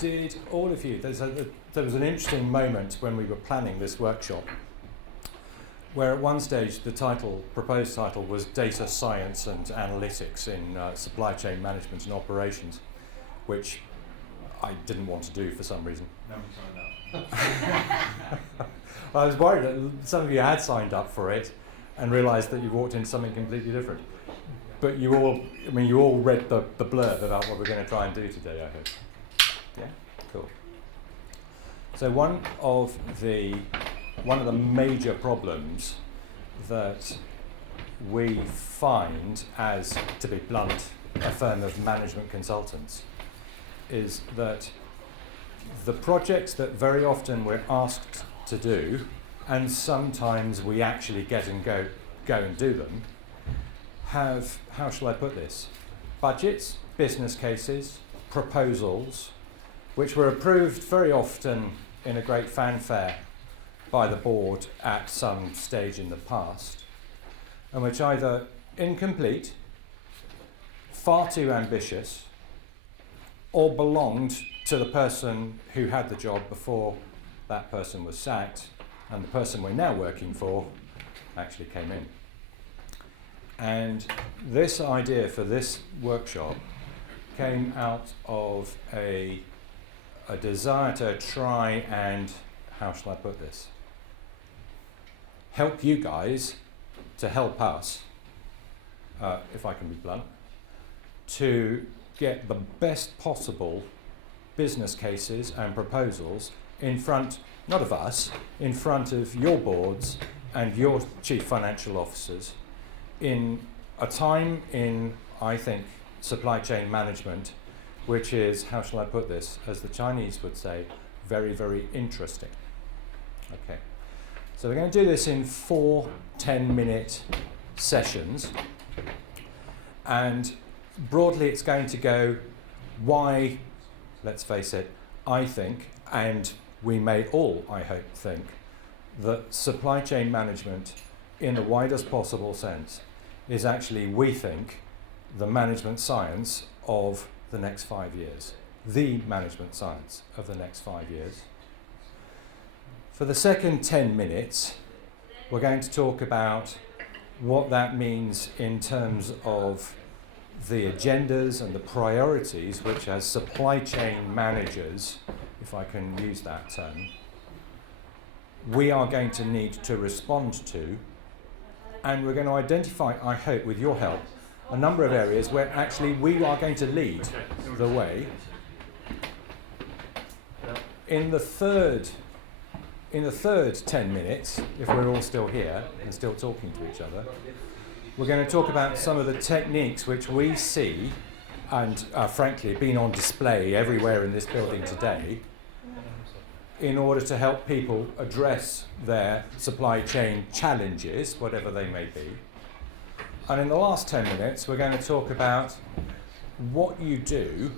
did all of you, there was an interesting moment when we were planning this workshop where at one stage the proposed title was Data Science and Analytics in Supply Chain Management and Operations, which I didn't want to do for some reason. Never signed up. I was worried that some of you had signed up for it and realised that you walked into something completely different. But you all read the blurb about what we're going to try and do today, I hope. Yeah, cool. So one of the major problems that we find as, to be blunt, a firm of management consultants is that the projects that very often we're asked to do, and sometimes we actually get and go and do them, have, how shall I put this, budgets, business cases, proposals, which were approved very often in a great fanfare by the board at some stage in the past, and which either incomplete, far too ambitious, or belonged to the person who had the job before that person was sacked, and the person we're now working for actually came in. And this idea for this workshop came out of a desire to try and, how shall I put this, help you guys to help us, if I can be blunt, to get the best possible business cases and proposals in front, not of us, in front of your boards and your chief financial officers in a time in, I think, supply chain management, which is, how shall I put this, as the Chinese would say, very, very interesting. Okay, so we're going to do this in 4 10-minute sessions, and broadly it's going to go why, let's face it, I think, and we may all, I hope, think, that supply chain management in the widest possible sense is actually, we think, the management science of the next 5 years. The management science of the next 5 years. For the second 10 minutes, we're going to talk about what that means in terms of the agendas and the priorities which, as supply chain managers, if I can use that term, we are going to need to respond to, and we're going to identify, I hope, with your help, a number of areas where actually we are going to lead the way. In the third 10 minutes, if we're all still here and still talking to each other, we're going to talk about some of the techniques which we see and frankly been on display everywhere in this building today in order to help people address their supply chain challenges, whatever they may be. And in the last 10 minutes, we're going to talk about what you do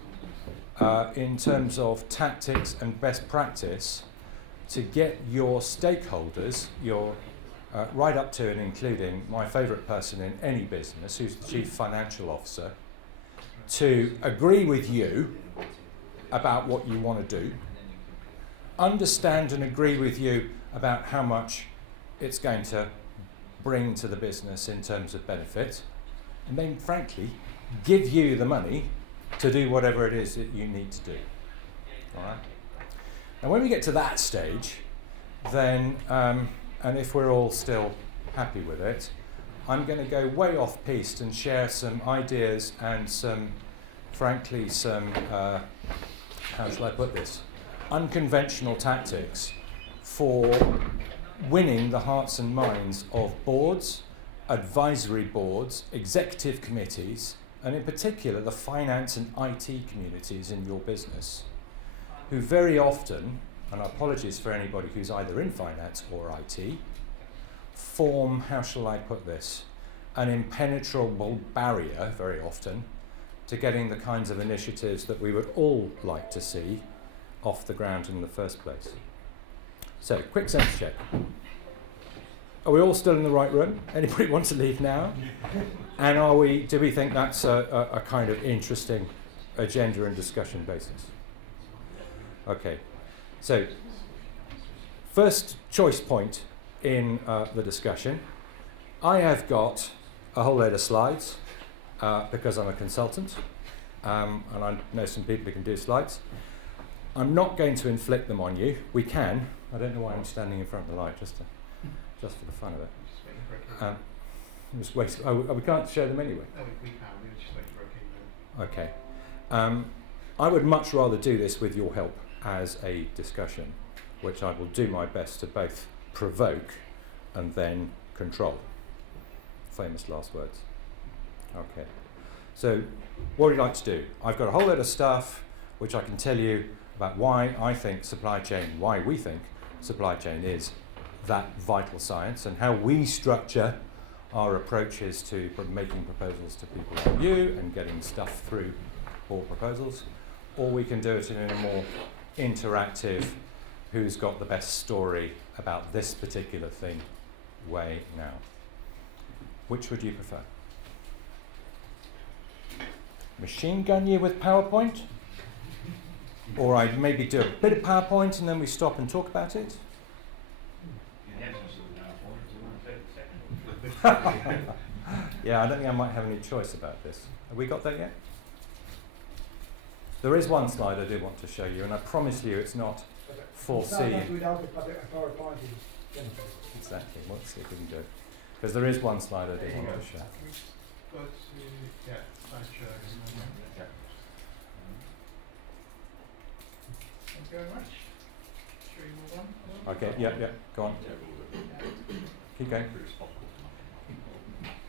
in terms of tactics and best practice to get your stakeholders, right up to and including my favourite person in any business, who's the chief financial officer, to agree with you about what you want to do, understand and agree with you about how much it's going to bring to the business in terms of benefit, and then frankly give you the money to do whatever it is that you need to do. All right? And when we get to that stage, then, and if we're all still happy with it, I'm going to go way off piste and share some ideas and frankly, how shall I put this, unconventional tactics for winning the hearts and minds of boards, advisory boards, executive committees, and in particular the finance and IT communities in your business, who very often, and apologies for anybody who's either in finance or IT, form, how shall I put this, an impenetrable barrier very often to getting the kinds of initiatives that we would all like to see off the ground in the first place. So, quick sense check. Are we all still in the right room? Anybody want to leave now? And do we think that's a kind of interesting agenda and discussion basis? Okay, so first choice point in the discussion. I have got a whole load of slides because I'm a consultant and I know some people who can do slides. I'm not going to inflict them on you. We can. I don't know why I'm standing in front of the light, just for the fun of it. Just wait. Oh, we can't show them anyway. No, we can. We were just waiting for a key. Okay. I would much rather do this with your help as a discussion, which I will do my best to both provoke and then control. Famous last words. Okay. So, what would you like to do? I've got a whole load of stuff which I can tell you about why I think supply chain, why we think supply chain is that vital science, and how we structure our approaches to making proposals to people like you and getting stuff through all proposals. Or we can do it in a more interactive, who's got the best story about this particular thing way now. Which would you prefer? Machine gun you with PowerPoint? Or I'd maybe do a bit of PowerPoint and then we stop and talk about it? Yeah, I don't think I might have any choice about this. Have we got that yet? There is one slide I do want to show you, and I promise you it's not foreseeing. Exactly, let's see if we can do it. Because there is one slide I do want to show. Go to, slideshow. Thank you very much. Should we move on? Okay, yeah, go on. Keep going.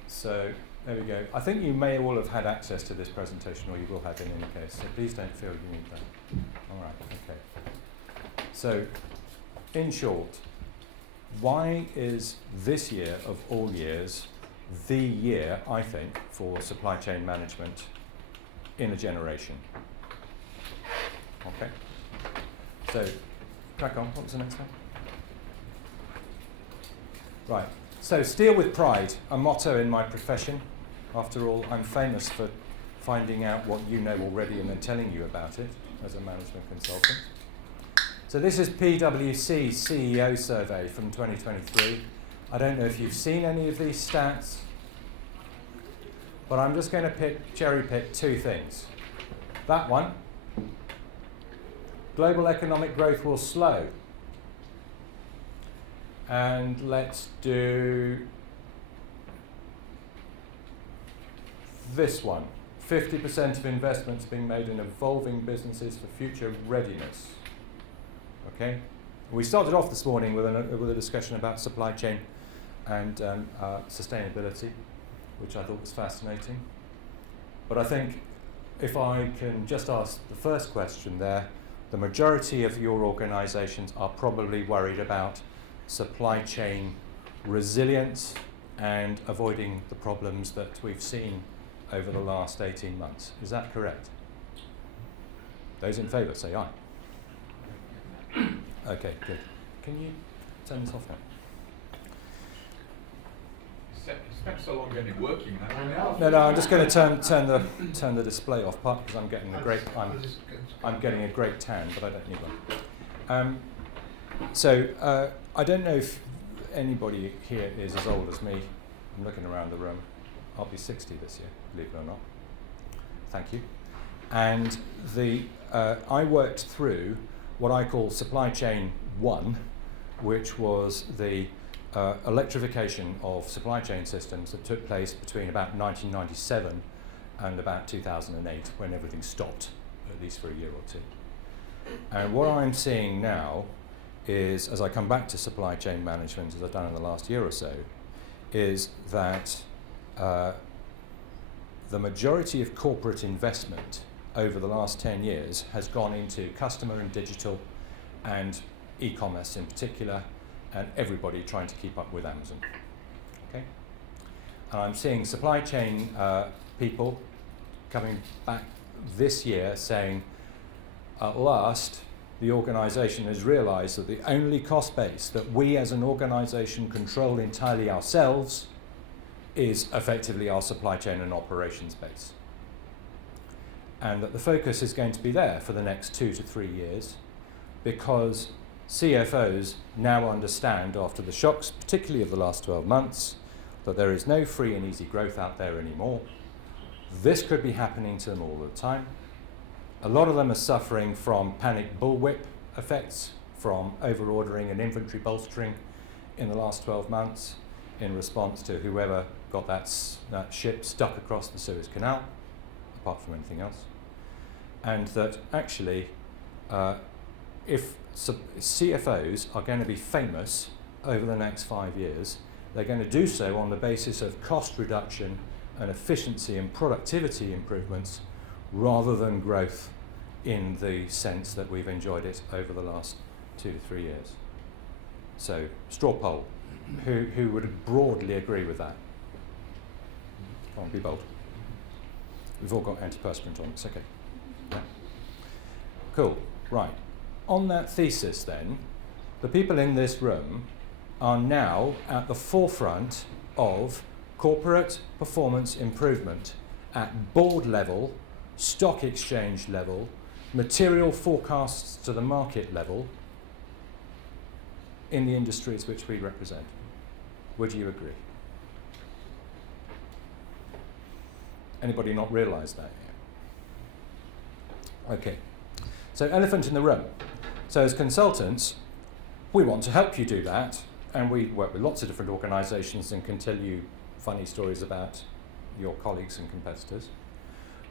So, there we go. I think you may all have had access to this presentation, or you will have in any case, so please don't feel you need that. All right, okay. So, in short, why is this year of all years the year, I think, for supply chain management in a generation? Okay. So, crack on. What was the next one? Right. So, steer with pride, a motto in my profession. After all, I'm famous for finding out what you know already and then telling you about it as a management consultant. So this is PwC CEO survey from 2023. I don't know if you've seen any of these stats, but I'm just going to cherry pick two things. That one, global economic growth will slow. And let's do this one. 50% of investments being made in evolving businesses for future readiness. Okay? We started off this morning with a discussion about supply chain and sustainability, which I thought was fascinating. But I think if I can just ask the first question there, the majority of your organisations are probably worried about supply chain resilience and avoiding the problems that we've seen over the last 18 months. Is that correct? Those in favour say aye. Okay, good. Can you turn this off now? You spent so long getting it working. No, I'm just going to turn the display off, part because I'm getting I'm getting a great tan, but I don't need one. So I don't know if anybody here is as old as me. I'm looking around the room. I'll be 60 this year, believe it or not. Thank you. And I worked through what I call Supply Chain 1, which was the electrification of supply chain systems that took place between about 1997 and about 2008, when everything stopped, at least for a year or two. And what I'm seeing now is, as I come back to supply chain management, as I've done in the last year or so, is that the majority of corporate investment over the last 10 years has gone into customer and digital and e-commerce in particular, and everybody trying to keep up with Amazon. Okay? And I'm seeing supply chain people coming back this year saying, at last, the organisation has realised that the only cost base that we as an organisation control entirely ourselves is effectively our supply chain and operations base. And that the focus is going to be there for the next 2 to 3 years. because CFOs now understand, after the shocks, particularly of the last 12 months, that there is no free and easy growth out there anymore. This could be happening to them all the time. A lot of them are suffering from panic bullwhip effects, from over-ordering and inventory bolstering in the last 12 months in response to whoever got that ship stuck across the Suez Canal, apart from anything else. And that actually, if CFOs are going to be famous over the next 5 years, they're going to do so on the basis of cost reduction and efficiency and productivity improvements rather than growth in the sense that we've enjoyed it over the last 2 to 3 years. So, straw poll. Who would broadly agree with that? Come on, be bold. We've all got antiperspirant on, it's okay. Yeah. Cool, right. On that thesis then, the people in this room are now at the forefront of corporate performance improvement at board level, stock exchange level, material forecasts to the market level in the industries which we represent. Would you agree? Anybody not realise that yet? Okay. So, elephant in the room. So, as consultants, we want to help you do that, and we work with lots of different organisations and can tell you funny stories about your colleagues and competitors.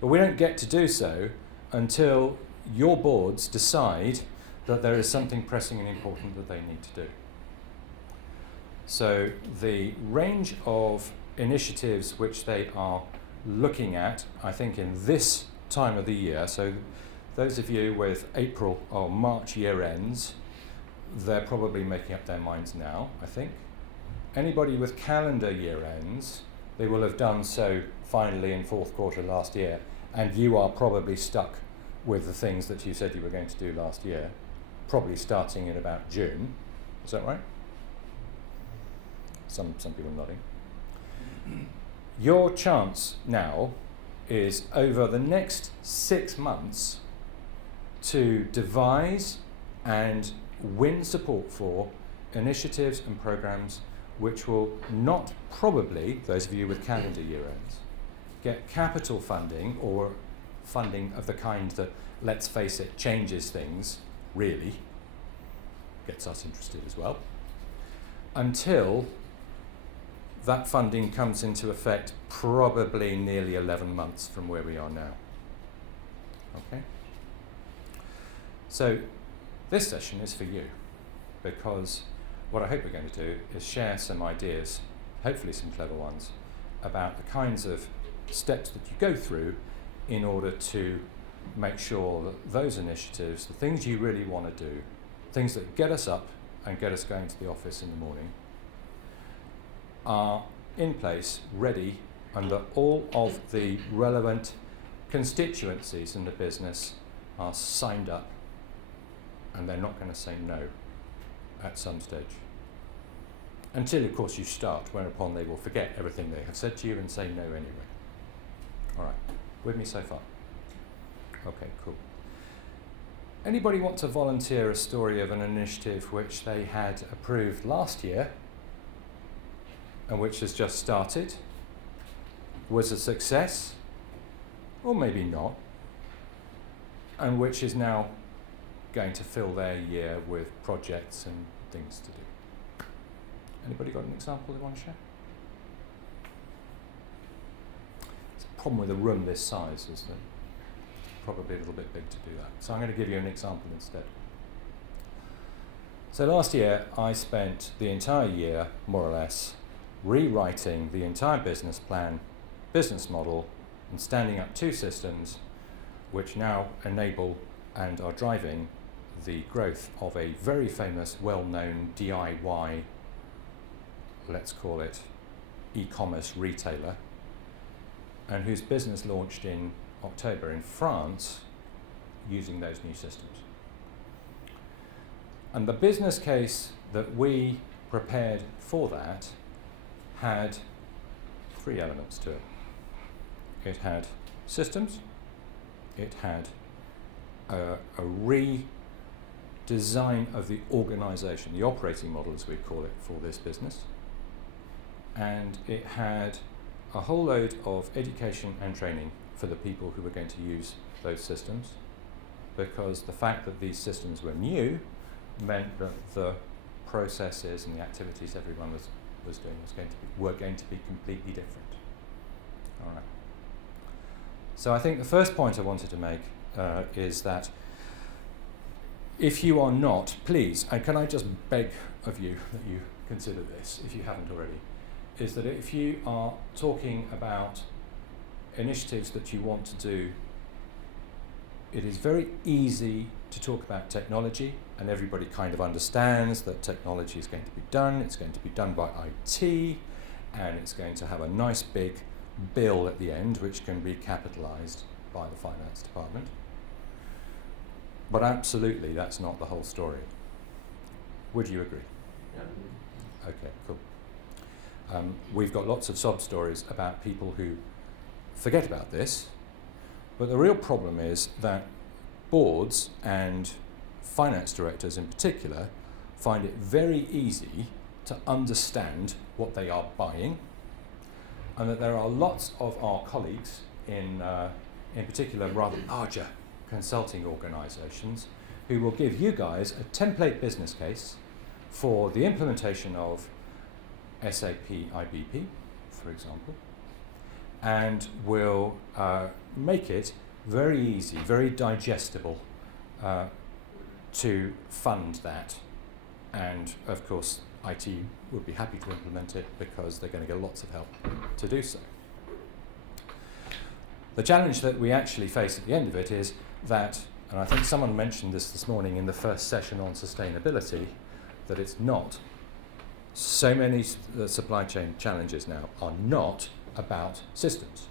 But we don't get to do so until your boards decide that there is something pressing and important that they need to do. So the range of initiatives which they are looking at, I think in this time of the year, so those of you with April or March year ends, they're probably making up their minds now, I think. Anybody with calendar year ends, they will have done so finally in fourth quarter last year, and you are probably stuck with the things that you said you were going to do last year, probably starting in about June. Is that right? Some people nodding. Your chance now is over the next 6 months to devise and win support for initiatives and programs which will not probably, those of you with calendar year ends, get capital funding or funding of the kind that, let's face it, changes things, really, gets us interested as well, until that funding comes into effect probably nearly 11 months from where we are now. Okay? So this session is for you, because what I hope we're going to do is share some ideas, hopefully some clever ones, about the kinds of steps that you go through in order to make sure that those initiatives, the things you really want to do, things that get us up and get us going to the office in the morning, are in place, ready, under all of the relevant constituencies in the business are signed up, and they're not going to say no at some stage. Until, of course, you start, whereupon they will forget everything they have said to you and say no anyway. All right, with me so far? Okay, cool. Anybody want to volunteer a story of an initiative which they had approved last year and which has just started, was a success, or maybe not, and which is now going to fill their year with projects and things to do? Anybody got an example they want to share? It's a problem with a room this size, is that it's probably a little bit big to do that. So I'm going to give you an example instead. So last year I spent the entire year, more or less, rewriting the entire business plan, business model, and standing up 2 systems which now enable and are driving the growth of a very famous, well-known DIY, let's call it, e-commerce retailer, and whose business launched in October in France using those new systems. And the business case that we prepared for that had 3 elements to it. It had systems, it had a design of the organisation, the operating model as we call it for this business, and it had a whole load of education and training for the people who were going to use those systems, because the fact that these systems were new meant that the processes and the activities everyone was doing were going to be completely different. All right. So I think the first point I wanted to make is that if you are not, please, and can I just beg of you that you consider this, if you haven't already, is that if you are talking about initiatives that you want to do, it is very easy to talk about technology, and everybody kind of understands that technology is going to be done, it's going to be done by IT, and it's going to have a nice big bill at the end which can be capitalised by the finance department. But absolutely, that's not the whole story. Would you agree? Yeah. Okay, cool. We've got lots of sob stories about people who forget about this, but the real problem is that boards and finance directors in particular find it very easy to understand what they are buying, and that there are lots of our colleagues in particular rather larger consulting organisations who will give you guys a template business case for the implementation of SAP IBP, for example, and will make it very easy, very digestible to fund that. And of course, IT would be happy to implement it because they're going to get lots of help to do so. The challenge that we actually face at the end of it is that, and I think someone mentioned this morning in the first session on sustainability, that it's not. So many supply chain challenges now are not about systems.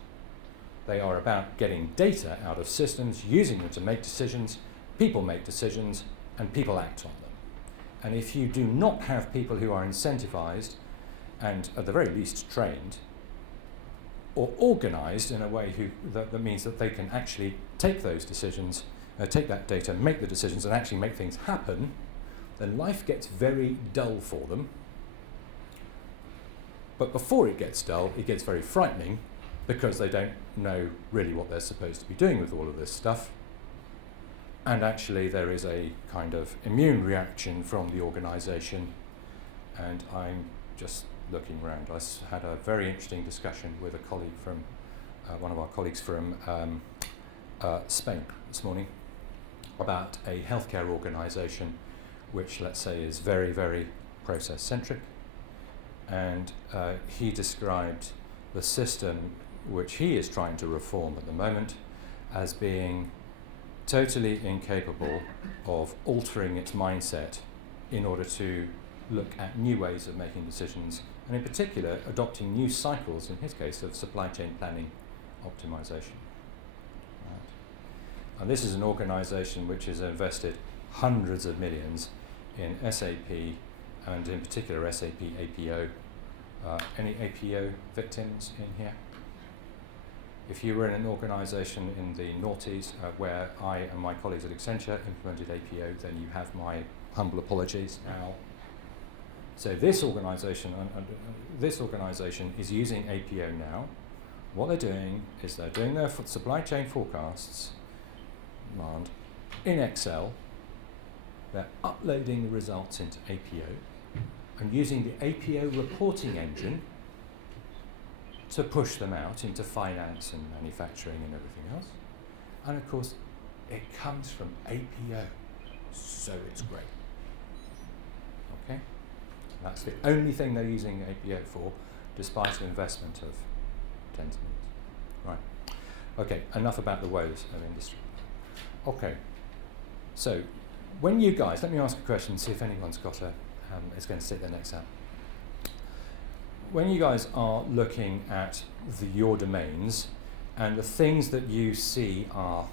They are about getting data out of systems, using them to make decisions, people make decisions, and people act on them. And if you do not have people who are incentivized and at the very least trained or organized in a way that means that they can actually take those decisions, take that data, make the decisions and actually make things happen, then life gets very dull for them. But before it gets dull, it gets very frightening because they don't know really what they're supposed to be doing with all of this stuff. And actually there is a kind of immune reaction from the organisation, and I'm just looking around. I had a very interesting discussion with a colleague from, one of our colleagues from Spain this morning about a healthcare organisation which, let's say, is very, very process-centric. And he described the system which he is trying to reform at the moment as being totally incapable of altering its mindset in order to look at new ways of making decisions, and in particular adopting new cycles, in his case, of supply chain planning optimization. Right. And this is an organization which has invested hundreds of millions in SAP, and in particular SAP APO. Any APO victims in here? If you were in an organisation in the noughties where I and my colleagues at Accenture implemented APO, then you have my humble apologies now. So this organisation is using APO now. What they're doing is they're doing their supply chain forecasts demand in Excel. They're uploading the results into APO and using the APO reporting engine to push them out into finance and manufacturing and everything else. And of course, it comes from APO, so it's great. Okay? That's the only thing they're using APO for, despite an investment of tens of millions. Right. Okay, enough about the woes of industry. Okay, so when you guys, let me ask a question, see if anyone's got is going to sit their necks out. When you guys are looking at your domains and the things that you see are,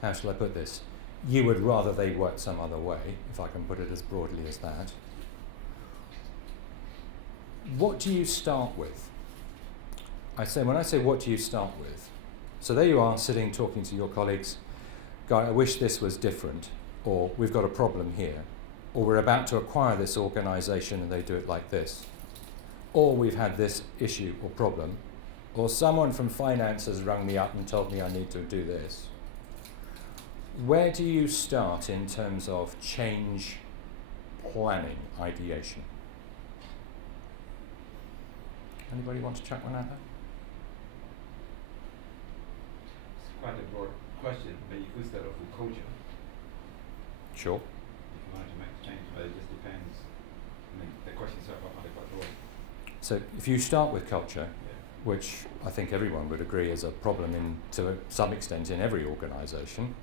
how shall I put this? You would rather they worked some other way, if I can put it as broadly as that. What do you start with? When I say what do you start with, so there you are sitting talking to your colleagues, Guy, I wish this was different, or we've got a problem here, or we're about to acquire this organisation and they do it like this, or we've had this issue or problem, or someone from finance has rung me up and told me I need to do this. Where do you start in terms of change planning, ideation? Anybody want to chuck one out there? It's quite a broad question, but you could start off with culture. Sure. If you wanted to make a change, but it just depends. I mean, the question itself I find it quite broad. So if you start with culture, Yeah. which I think everyone would agree is a problem to some extent in every organisation,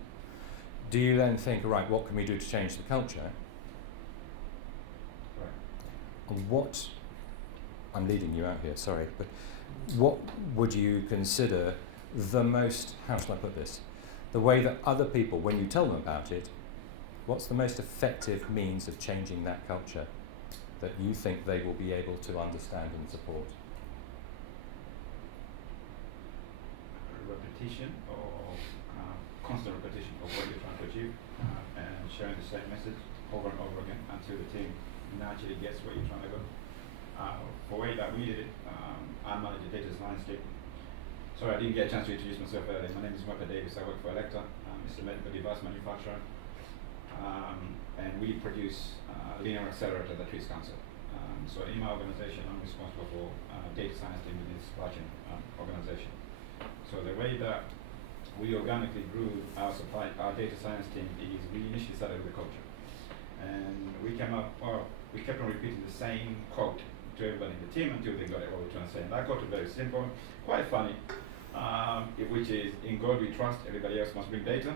do you then think, right, what can we do to change the culture? Right. And what, I'm leading you out here, sorry, but what would you consider the most, how shall I put this, the way that other people, when you tell them about it, what's the most effective means of changing that culture that you think they will be able to understand and support? Repetition or constant repetition of what you're trying to achieve and sharing the same message over and over again until the team naturally gets where you're trying to go. For way that we did it, I manage a data science team. Sorry, I didn't get a chance to introduce myself earlier. My name is Mark Davis. I work for Electa. It's a medical device manufacturer. And we produce linear accelerators that treats cancer. So in my organization, I'm responsible for data science team within the supply chain organization. So the way that we organically grew our data science team is we initially started with the culture. And we kept on repeating the same quote to everybody in the team until they got it what we're trying to say. And that quote is very simple, quite funny, which is, in God we trust, everybody else must bring data.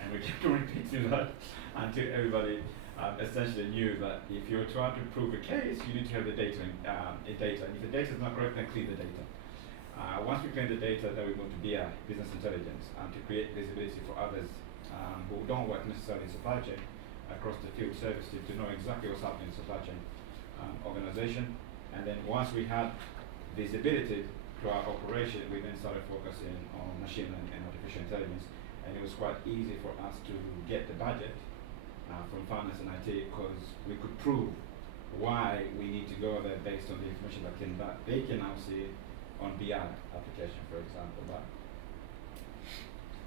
And we kept on repeating that until everybody essentially knew that if you're trying to prove a case, you need to have the data. And if the data is not correct, then clean the data. Once we clean the data, then we move to BI, business intelligence, to create visibility for others who don't work necessarily in supply chain across the field service team to know exactly what's happening in supply chain organization. And then once we had visibility to our operation, we then started focusing on machine learning and artificial intelligence. And it was quite easy for us to get the budget from finance and IT because we could prove why we need to go there based on the information that they can now see on BI application, for example. But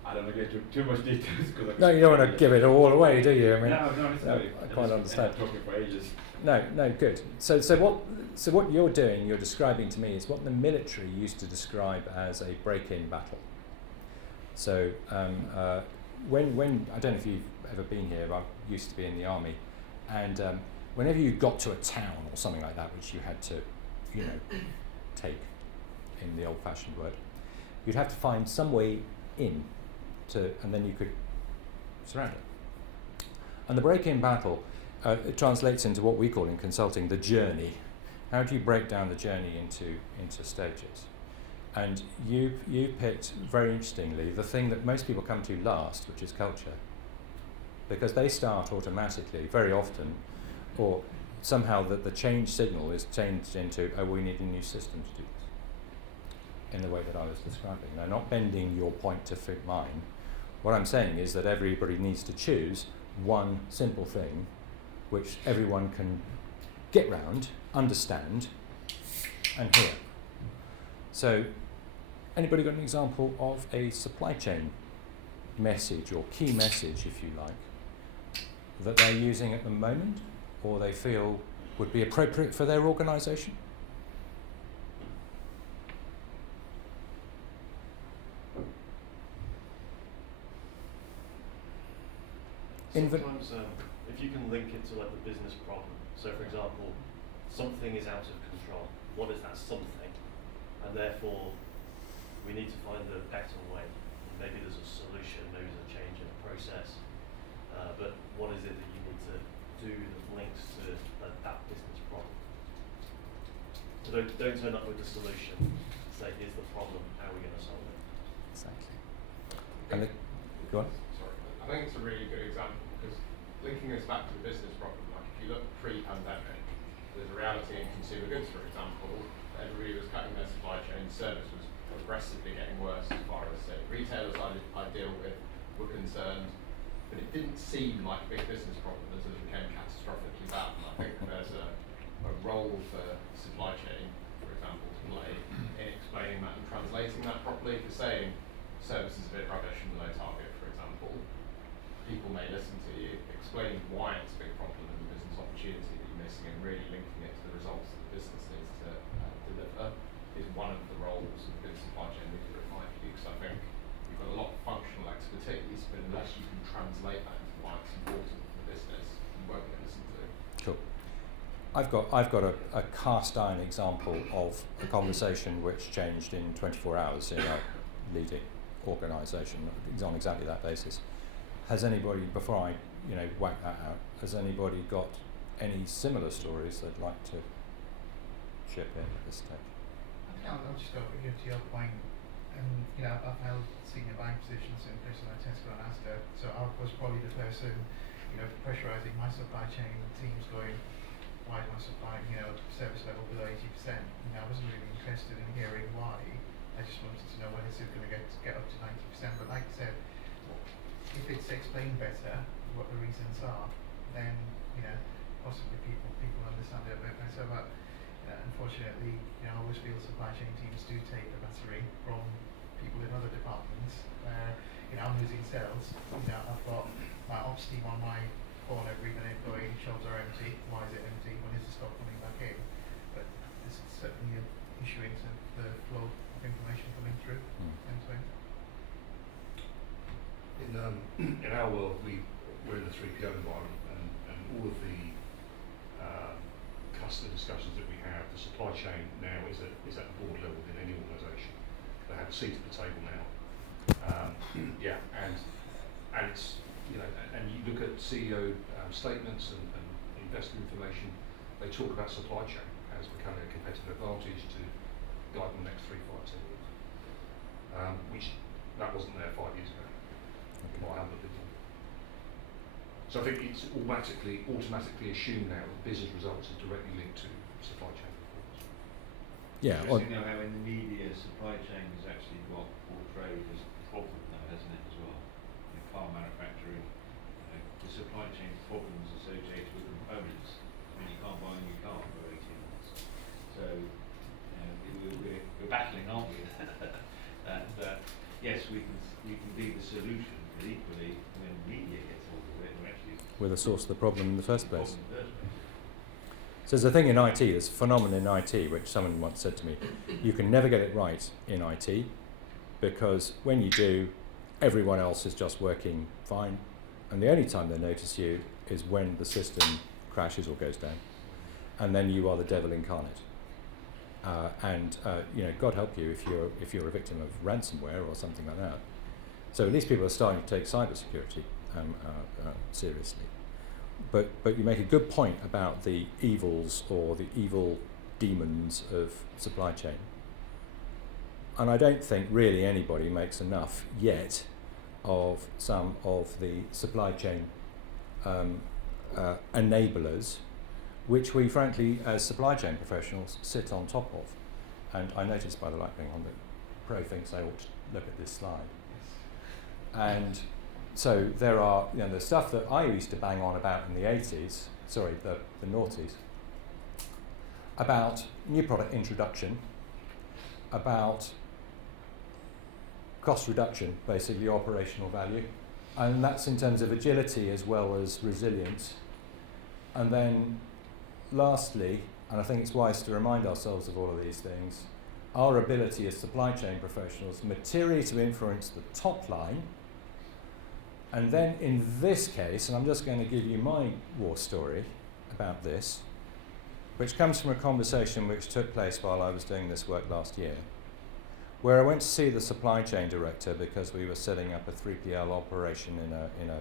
I don't want to get into too much details because No, you don't want to give it all away, do you? I mean, no, necessarily. I quite understand. Talking for ages. No, good. So what you're doing, you're describing to me, is what the military used to describe as a break-in battle. So when I don't know if you've ever been here, I used to be in the army, and whenever you got to a town or something like that, which you had to, take in the old-fashioned word, you'd have to find some way in and then you could surround it. And the break-in battle, it translates into what we call in consulting the journey. How do you break down the journey into stages? And you picked, very interestingly, the thing that most people come to last, which is culture. Because they start automatically, very often, or somehow the change signal is changed into, oh, we need a new system to do this, in the way that I was describing. Now, not bending your point to fit mine. What I'm saying is that everybody needs to choose one simple thing which everyone can get round, understand, and hear. So, anybody got an example of a supply chain message or key message, if you like, that they're using at the moment or they feel would be appropriate for their organisation? Sometimes, if you can link it to like the business problem. So, for example, something is out of control. What is that something? And therefore, we need to find a better way. Maybe there's a solution, maybe there's a change in the process. But what is it that you need to do that links to that business problem? So don't turn up with the solution. Say, here's the problem. How are we going to solve it? Exactly. And go on. Sorry, I think it's a really good example because linking this back to the business problem, like if you look pre-pandemic, there's a reality in consumer goods, for example, everybody was cutting their supply chain, service was progressively getting worse as far as say retailers I deal with were concerned. but it didn't seem like a big business problem until it became catastrophically bad. And I think there's a role for supply chain, for example, to play in explaining that and translating that properly. For saying service is a bit rubbish and below target, for example, people may listen to you, explaining why it's a big problem and the business opportunity that you're missing, and really linking it to the results that the business needs to deliver is one of the roles of good supply chain leader in my view. Because I think you've got a lot of functional expertise, but unless you can translate that into why it's important for the business, you won't get listened to. Cool. I've got a cast iron example of a conversation which changed in 24 hours in a leading organisation. It's on exactly that basis. Has anybody, before I whack that out, has anybody got any similar stories they'd like to chip in at this stage? I think I'll just go to your point. I've held senior buying positions in places like Tesco and Asda, so I was probably the person, pressurising my supply chain teams, going, why is my supply, service level below 80%? I wasn't really interested in hearing why. I just wanted to know when is it going to get up to 90%. But like I said, if it's explained better what the reasons are, then possibly people understand it a bit better. But unfortunately, I always feel supply chain teams do take the battery from people in other departments. Where I'm losing sales. I've got my ops team on my phone every minute going, shelves are empty. Why is it empty? When is the stock coming back in? But this is certainly an issue in terms of the flow of information coming through end to end. In our world, we're in the 3PO environment, and all of the customer discussions that we have, the supply chain now is at the board level in any organisation. They have a seat at the table now. And it's and you look at CEO statements and investor information, they talk about supply chain as becoming a competitive advantage to guide the next 3, 5, 10 years, which that wasn't there 5 years ago. By humble opinion. So I think it's automatically assumed now that business results are directly linked to supply chain performance. Yeah. Interesting how in the media supply chain is actually what portrayed as a problem now, hasn't it, as well? Car manufacturing, the supply chain problems associated with components. I mean, you can't buy a new car for 18 months. So we're battling, aren't we? And yes, we can be the solution, but equally when media gets hold of it, we're actually We're the source of the problem in the first place. problem in the first place. So there's a thing in IT, there's a phenomenon in IT which someone once said to me, you can never get it right in IT because when you do, everyone else is just working fine, and the only time they notice you is when the system crashes or goes down, and then you are the devil incarnate. God help you if you're a victim of ransomware or something like that. So at least people are starting to take cybersecurity seriously. But you make a good point about the evils or the evil demons of supply chain. And I don't think really anybody makes enough yet of some of the supply chain enablers, which we frankly as supply chain professionals sit on top of. And I noticed by the light being on, the Pro thinks I ought to look at this slide. And so there are, the stuff that I used to bang on about in the 80s, the noughties, about new product introduction, about cost reduction, basically operational value, and that's in terms of agility as well as resilience. And then lastly, and I think it's wise to remind ourselves of all of these things, our ability as supply chain professionals materially to influence the top line. And then in this case, and I'm just going to give you my war story about this, which comes from a conversation which took place while I was doing this work last year, where I went to see the supply chain director because we were setting up a 3PL operation in a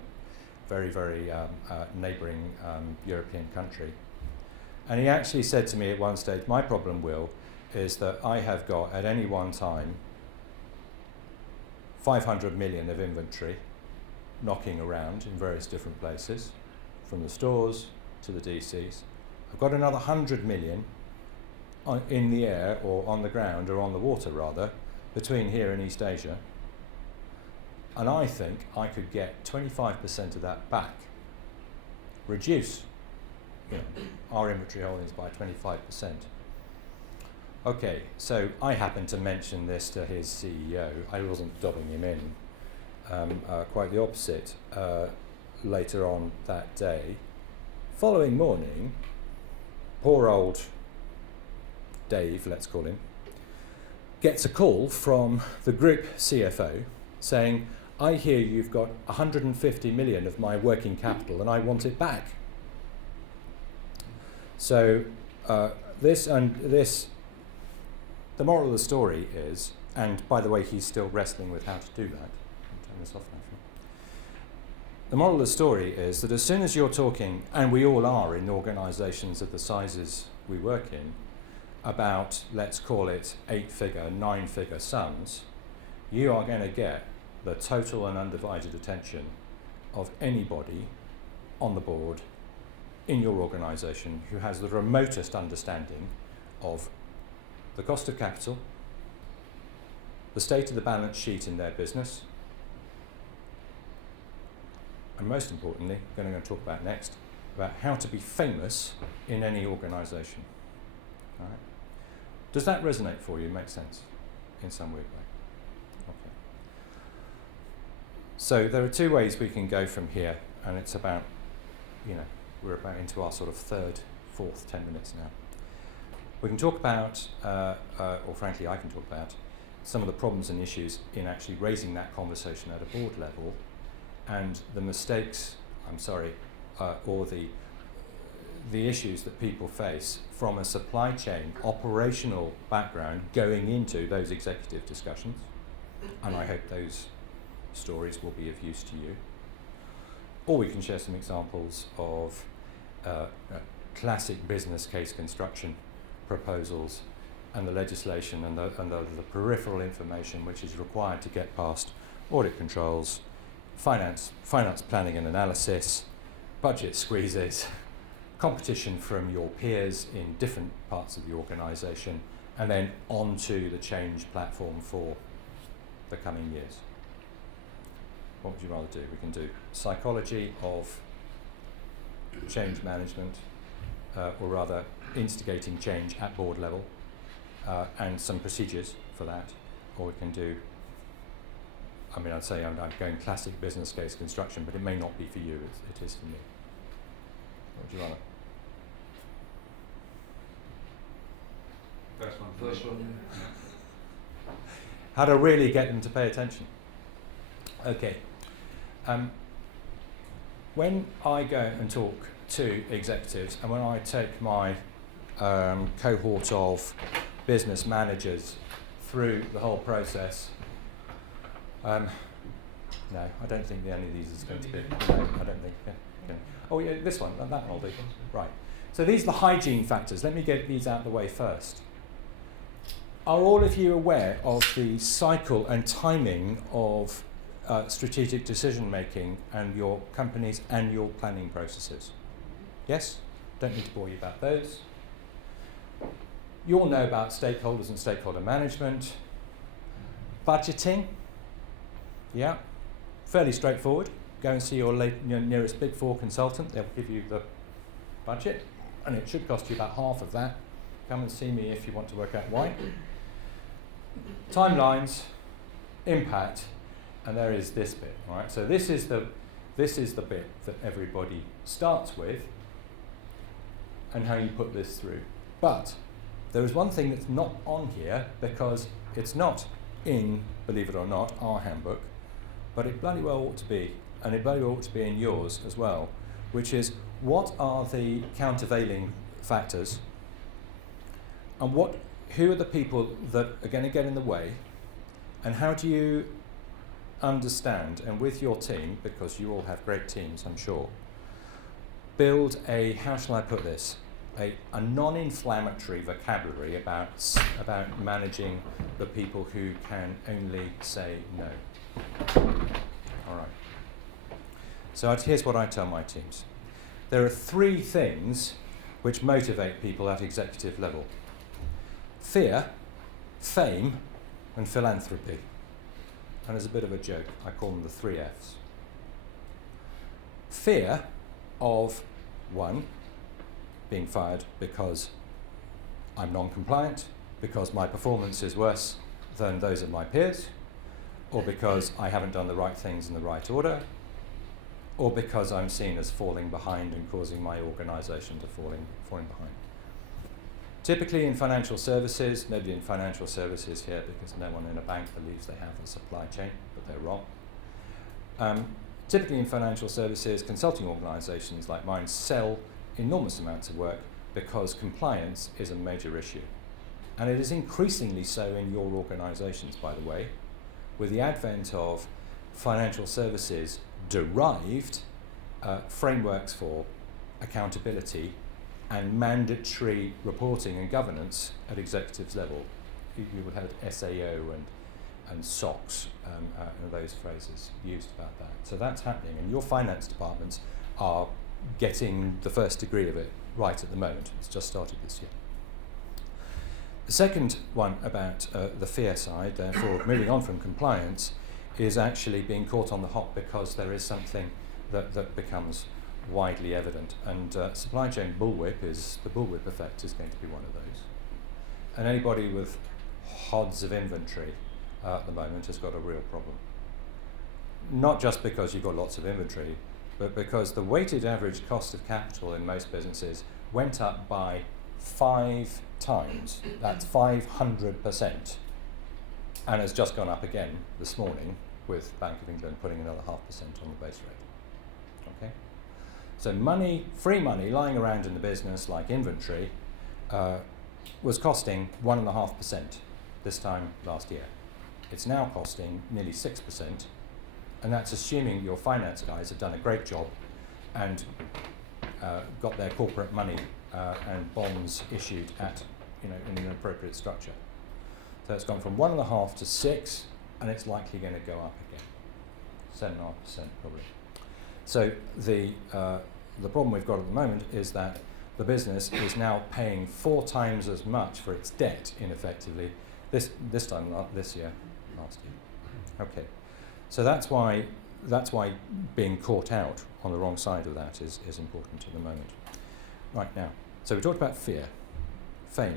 very, very neighbouring European country. And he actually said to me at one stage, my problem, Will, is that I have got at any one time 500 million of inventory knocking around in various different places, from the stores to the DCs. I've got another 100 million in the air or on the ground or on the water rather, between here and East Asia. And I think I could get 25% of that back. Reduce our inventory holdings by 25%. Okay, so I happened to mention this to his CEO. I wasn't dobbing him in. Quite the opposite. Later on that day, following morning, poor old Dave, let's call him, gets a call from the group CFO saying, I hear you've got 150 million of my working capital and I want it back. So the moral of the story is, and by the way, he's still wrestling with how to do that. I'll turn this off now. The moral of the story is that as soon as you're talking, and we all are in organisations of the sizes we work in, about, let's call it 8-figure, 9-figure sums, you are going to get the total and undivided attention of anybody on the board in your organisation who has the remotest understanding of the cost of capital, the state of the balance sheet in their business, and most importantly, we're going to talk about next, about how to be famous in any organisation. All right? Does that resonate for you, make sense in some weird way? Okay. So there are two ways we can go from here, and it's about, we're about into our sort of third, fourth 10 minutes now. We can talk about, or frankly I can talk about, some of the problems and issues in actually raising that conversation at a board level, and the mistakes, or the issues that people face from a supply chain operational background going into those executive discussions. And I hope those stories will be of use to you. Or we can share some examples of classic business case construction proposals and the legislation and the peripheral information which is required to get past audit controls, finance planning and analysis, budget squeezes, competition from your peers in different parts of the organisation, and then onto the change platform for the coming years. What would you rather do? We can do psychology of change management, or rather instigating change at board level, and some procedures for that, or we can do, I'd say I'm going classic business case construction, but it may not be for you, it is for me. What would you rather? First one. How to really get them to pay attention. Okay. When I go and talk to executives, and when I take my cohort of business managers through the whole process, no, I don't think any of these is going to be. No, I don't think. Okay. Oh, yeah, this one, that one will do. Right. So these are the hygiene factors. Let me get these out of the way first. Are all of you aware of the cycle and timing of strategic decision making and your company's annual planning processes? Yes? Don't need to bore you about those. You all know about stakeholders and stakeholder management. Budgeting. Yeah, fairly straightforward. Go and see your nearest Big Four consultant. They'll give you the budget, and it should cost you about half of that. Come and see me if you want to work out why. Timelines, impact, and there is this bit. All right. So this is the bit that everybody starts with, and how you put this through. But there is one thing that's not on here because it's not in, believe it or not, our handbook, but it bloody well ought to be, and it bloody well ought to be in yours as well, which is what are the countervailing factors, and who are the people that are going to get in the way, and how do you understand, and with your team, because you all have great teams, I'm sure, build a, how shall I put this, a non-inflammatory vocabulary about managing the people who can only say no. All right. So here's what I tell my teams. There are 3 things which motivate people at executive level: fear, fame, and philanthropy. and as a bit of a joke, I call them the 3 Fs. Fear of, one, being fired because I'm non-compliant, because my performance is worse than those of my peers, or because I haven't done the right things in the right order, or because I'm seen as falling behind and causing my organisation to falling behind. Typically in financial services, nobody in financial services here, because no one in a bank believes they have a supply chain, but they're wrong. Typically in financial services, consulting organisations like mine sell enormous amounts of work because compliance is a major issue. And it is increasingly so in your organisations, by the way, with the advent of financial services derived frameworks for accountability and mandatory reporting and governance at executives level. You would have SAO and SOX, and those phrases used about that. So that's happening, and your finance departments are getting the first degree of it right at the moment. It's just started this year. The second one about the fear side, therefore moving on from compliance, is actually being caught on the hop because there is something that becomes widely evident. And supply chain bullwhip the bullwhip effect is going to be one of those. And anybody with hods of inventory at the moment has got a real problem. Not just because you've got lots of inventory, but because the weighted average cost of capital in most businesses went up by 5 times. That's 500%. And has just gone up again this morning with Bank of England putting another 0.5% on the base rate. Okay? So money, free money lying around in the business like inventory was costing 1.5% this time last year. It's now costing nearly 6%, and that's assuming your finance guys have done a great job and got their corporate money and bonds issued at, in an appropriate structure. So it's gone from 1.5 to 6, and it's likely going to go up again, 7.5% probably. So the problem we've got at the moment is that the business is now paying 4 times as much for its debt, ineffectively, this year, last year. Okay, so that's why being caught out on the wrong side of that is important at the moment. Right now, so we talked about fear, fame.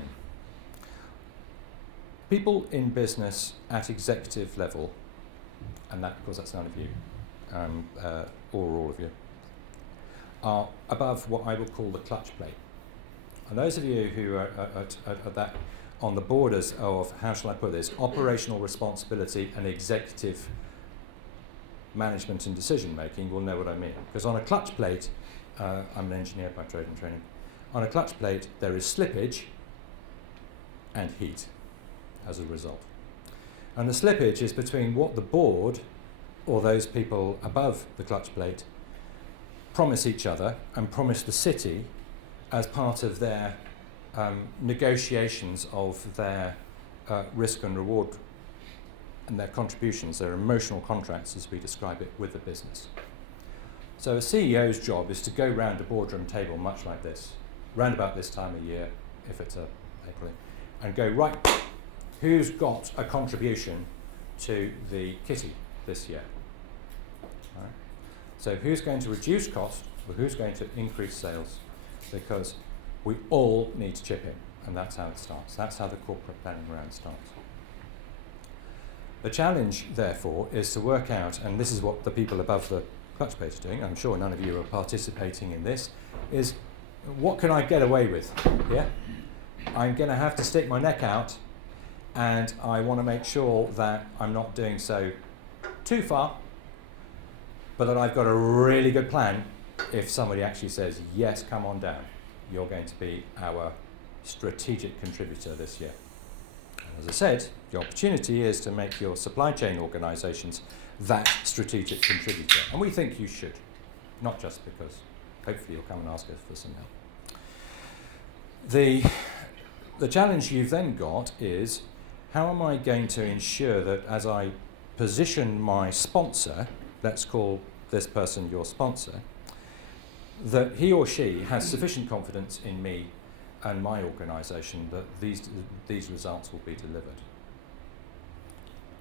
People in business at executive level, and that, of course, that's none of you, or all of you, are above what I would call the clutch plate. And those of you who are at that, on the borders of, how shall I put this, operational responsibility and executive management and decision making will know what I mean. Because on a clutch plate, I'm an engineer by trade and training, on a clutch plate there is slippage and heat as a result. And the slippage is between what the board or those people above the clutch plate promise each other and promise the city as part of their negotiations of their risk and reward and their contributions, their emotional contracts as we describe it with the business. So a CEO's job is to go round a boardroom table much like this, round about this time of year, if it's April, and go, right, who's got a contribution to the kitty this year? Right. So who's going to reduce cost, or who's going to increase sales? Because we all need to chip in, and that's how it starts. That's how the corporate planning round starts. The challenge, therefore, is to work out, and this is what the people above the clutch plate are doing, I'm sure none of you are participating in this, is what can I get away with? Yeah? I'm going to have to stick my neck out, and I want to make sure that I'm not doing so too far, but that I've got a really good plan if somebody actually says, yes, come on down. You're going to be our strategic contributor this year. And as I said, the opportunity is to make your supply chain organisations that strategic contributor. And we think you should, not just because hopefully you'll come and ask us for some help. The challenge you've then got is, how am I going to ensure that as I position my sponsor, let's call this person your sponsor, that he or she has sufficient confidence in me and my organisation that these results will be delivered.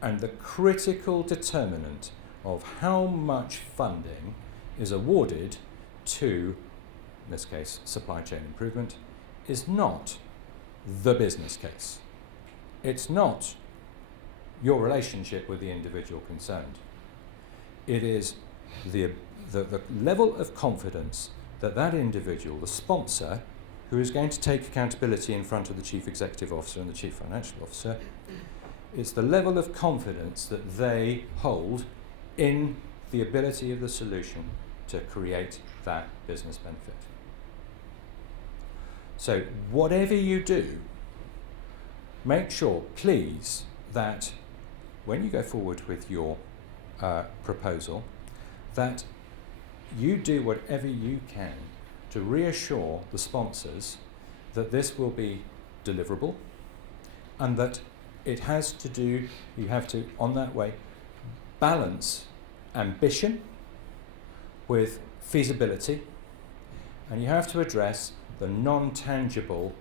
and the critical determinant of how much funding is awarded to, in this case, supply chain improvement, is not the business case. It's not your relationship with the individual concerned. It is the level of confidence that that individual, the sponsor, who is going to take accountability in front of the Chief Executive Officer and the Chief Financial Officer, it's the level of confidence that they hold in the ability of the solution to create that business benefit. So whatever you do, make sure, please, that when you go forward with your proposal, that you do whatever you can to reassure the sponsors that this will be deliverable, and that it has to do, you have to, on that way, balance ambition with feasibility, and you have to address the non-tangible,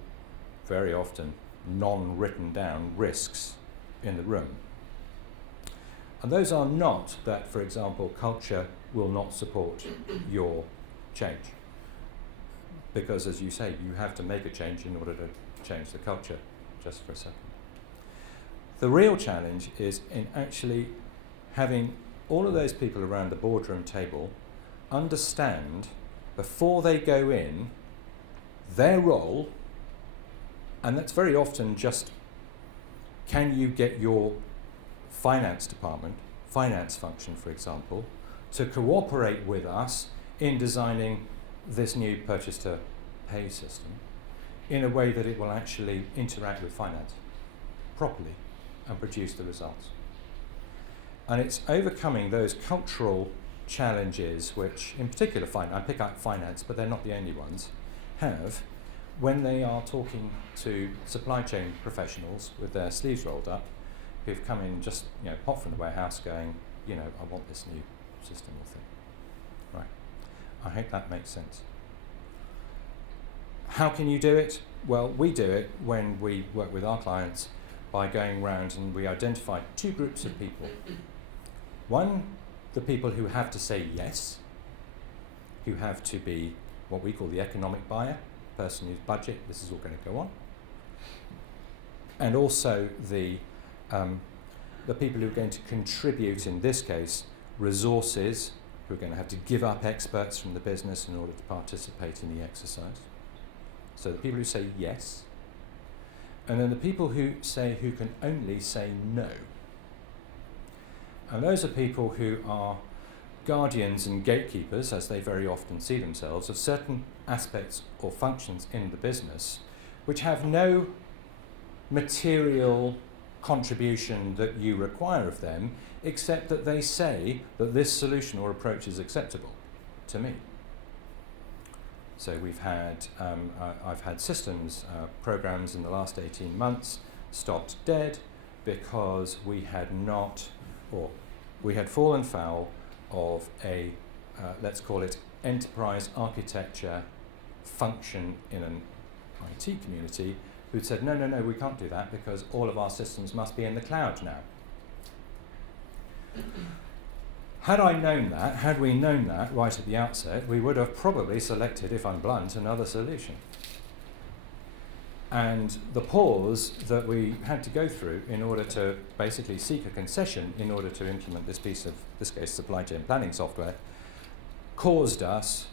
very often non-written down risks in the room. And those are not that, for example, culture will not support your change. Because, as you say, you have to make a change in order to change the culture, just for a second. The real challenge is in actually having all of those people around the boardroom table understand, before they go in, their role, and that's very often just, can you get your finance department, finance function, for example, to cooperate with us in designing this new purchase to pay system in a way that it will actually interact with finance properly and produce the results. And it's overcoming those cultural challenges which, in particular, I pick up finance, but they're not the only ones, have when they are talking to supply chain professionals with their sleeves rolled up, who've come in just, hot from the warehouse going, I want this new system or thing. Right. I hope that makes sense. How can you do it? Well, we do it when we work with our clients by going round and we identify two groups of people. One, the people who have to say yes, who have to be what we call the economic buyer, person whose budget this is all going to go on. And also the people who are going to contribute, in this case, resources, who are going to have to give up experts from the business in order to participate in the exercise. So the people who say yes, and then the people who can only say no. And those are people who are guardians and gatekeepers, as they very often see themselves, of certain aspects or functions in the business which have no material contribution that you require of them, except that they say that this solution or approach is acceptable to me. So we've had, I've had systems programs in the last 18 months stopped dead because we had not, or we had fallen foul of a, let's call it, enterprise architecture function in an IT community who'd said, no, we can't do that because all of our systems must be in the cloud now. Had we known that right at the outset, we would have probably selected, if I'm blunt, another solution. And the pause that we had to go through in order to basically seek a concession in order to implement this piece of, this case, supply chain planning software, caused us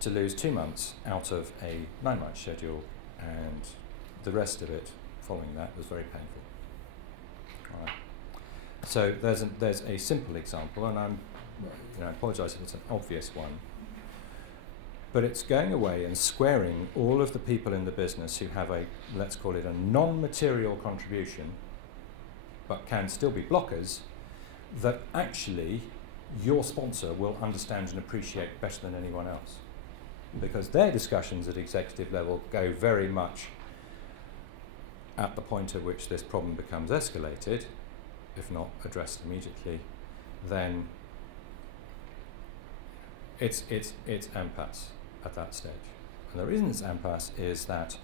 to lose 2 months out of a 9-month schedule, and the rest of it following that was very painful. All right. So there's a simple example, and I apologise if it's an obvious one, but it's going away and squaring all of the people in the business who have a, let's call it, a non-material contribution, but can still be blockers, that actually your sponsor will understand and appreciate better than anyone else. Because their discussions at executive level go very much at the point at which this problem becomes escalated, if not addressed immediately, then it's impasse at that stage. And the reason it's impasse is that,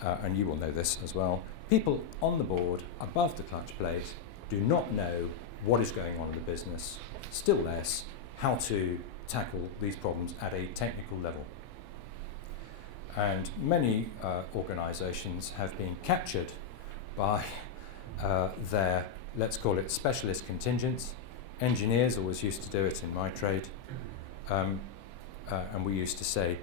and you will know this as well, people on the board above the clutch plate do not know what is going on in the business, still less how to tackle these problems at a technical level. And many organisations have been captured by their, let's call it, specialist contingents. Engineers always used to do it in my trade. And we used to say,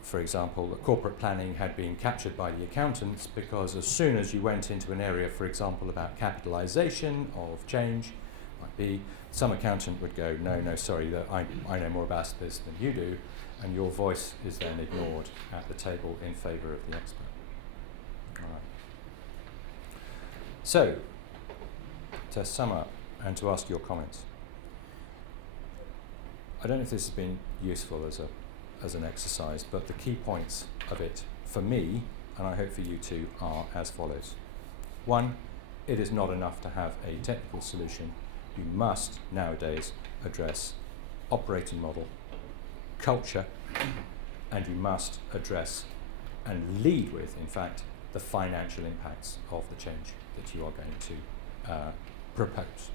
for example, that corporate planning had been captured by the accountants because as soon as you went into an area, for example, about capitalisation of change, might be some accountant would go, no, sorry, I know more about this than you do, and your voice is then ignored at the table in favour of the expert. All right. So, to sum up and to ask your comments, I don't know if this has been useful as an exercise, but the key points of it for me, and I hope for you too, are as follows. 1, it is not enough to have a technical solution. You must nowadays address operating model, culture, and you must address and lead with, in fact, the financial impacts of the change that you are going to propose.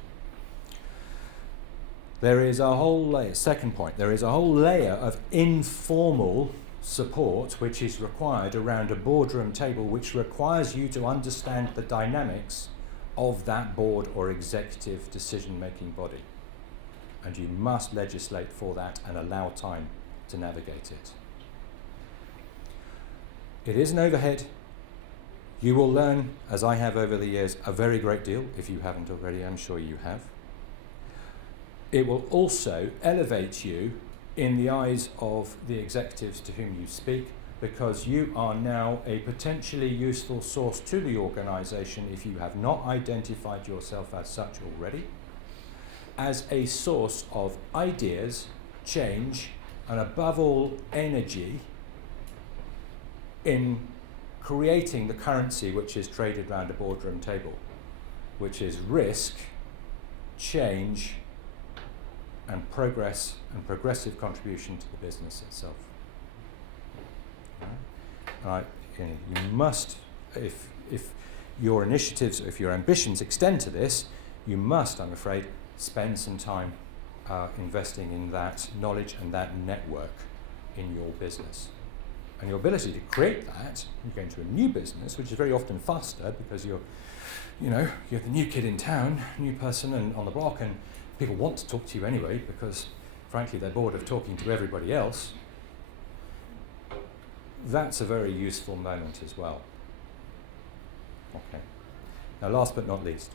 There is a whole layer, second point, there is a whole layer of informal support which is required around a boardroom table, which requires you to understand the dynamics of that board or executive decision-making body. And you must legislate for that and allow time to navigate it. It is an overhead. You will learn, as I have over the years, a very great deal. If you haven't already, I'm sure you have. It will also elevate you in the eyes of the executives to whom you speak, because you are now a potentially useful source to the organisation, if you have not identified yourself as such already, as a source of ideas, change, and above all, energy in creating the currency which is traded around a boardroom table, which is risk, change, and progress and progressive contribution to the business itself. You must, if your initiatives, if your ambitions extend to this, you must, I'm afraid, spend some time investing in that knowledge and that network in your business. And your ability to create that, you go into a new business, which is very often faster because you're the new kid in town, new person and on the block, and people want to talk to you anyway because, frankly, they're bored of talking to everybody else. That's a very useful moment as well. Okay. Now, last but not least,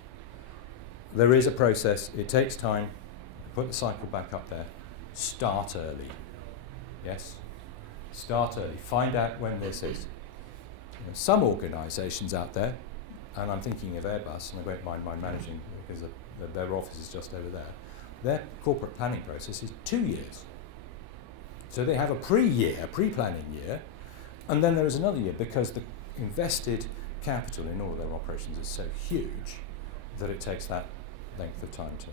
there is a process. It takes time. Put the cycle back up there. Start early. Yes? Start early. Find out when this is. Some organisations out there, and I'm thinking of Airbus, and I won't mind managing because their office is just over there, their corporate planning process is 2 years. So they have a pre-planning year, and then there is another year because the invested capital in all of their operations is so huge that it takes that length of time to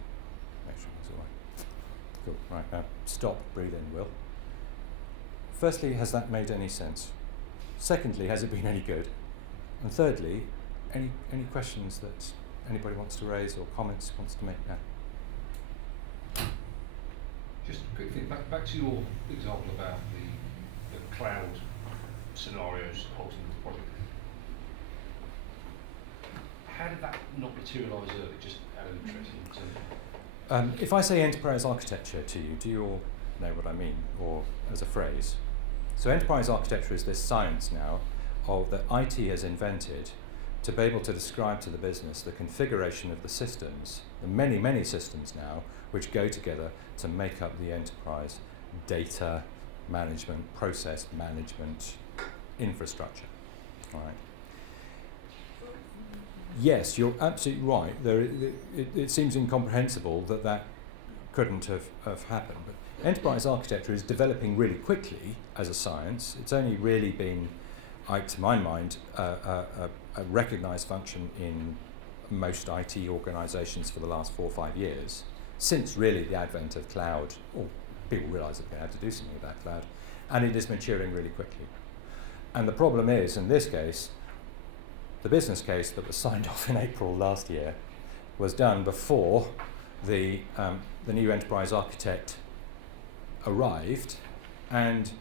make sure it's all right. Cool. Right, now stop, breathe in, Will. Firstly, has that made any sense? Secondly, has it been any good? And thirdly, any questions that anybody wants to raise or comments wants to make now? Just quickly, back to your example about the cloud scenarios halting the project. How did that not materialise early, just out of interest? If I say enterprise architecture to you, do you all know what I mean, or as a phrase? So enterprise architecture is this science now that IT has invented to be able to describe to the business the configuration of the systems, the many, many systems now, which go together to make up the enterprise data management, process management infrastructure. All right. Yes, you're absolutely right. It seems incomprehensible that couldn't have happened. But enterprise architecture is developing really quickly as a science. It's only really been, to my mind, a recognised function in most IT organisations for the last 4 or 5 years, since really the advent of cloud, or people realise that they have to do something with that cloud, and it is maturing really quickly. And the problem is, in this case, the business case that was signed off in April last year was done before the new enterprise architect arrived, and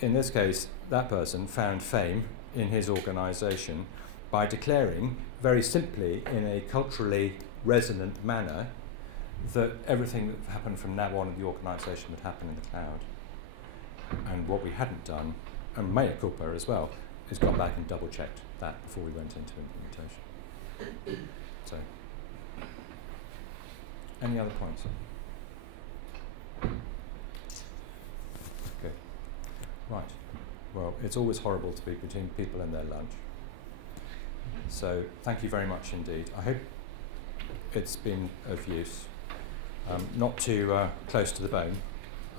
in this case, that person found fame in his organisation by declaring very simply in a culturally resonant manner that everything that happened from now on in the organisation would happen in the cloud. And what we hadn't done, and mea culpa as well, is gone back and double checked that before we went into implementation. So, any other points? Okay. Right. Well, it's always horrible to be between people and their lunch. So, thank you very much indeed. I hope it's been of use. Not too close to the bone,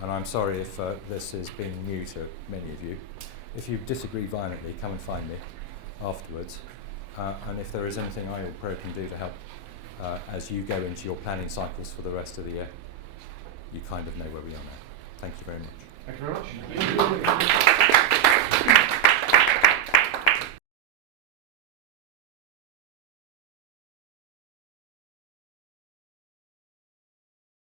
and I'm sorry if this has been new to many of you. If you disagree violently, come and find me afterwards. And if there is anything I or Pro can do to help as you go into your planning cycles for the rest of the year, you kind of know where we are now. Thank you very much. Thank you very much.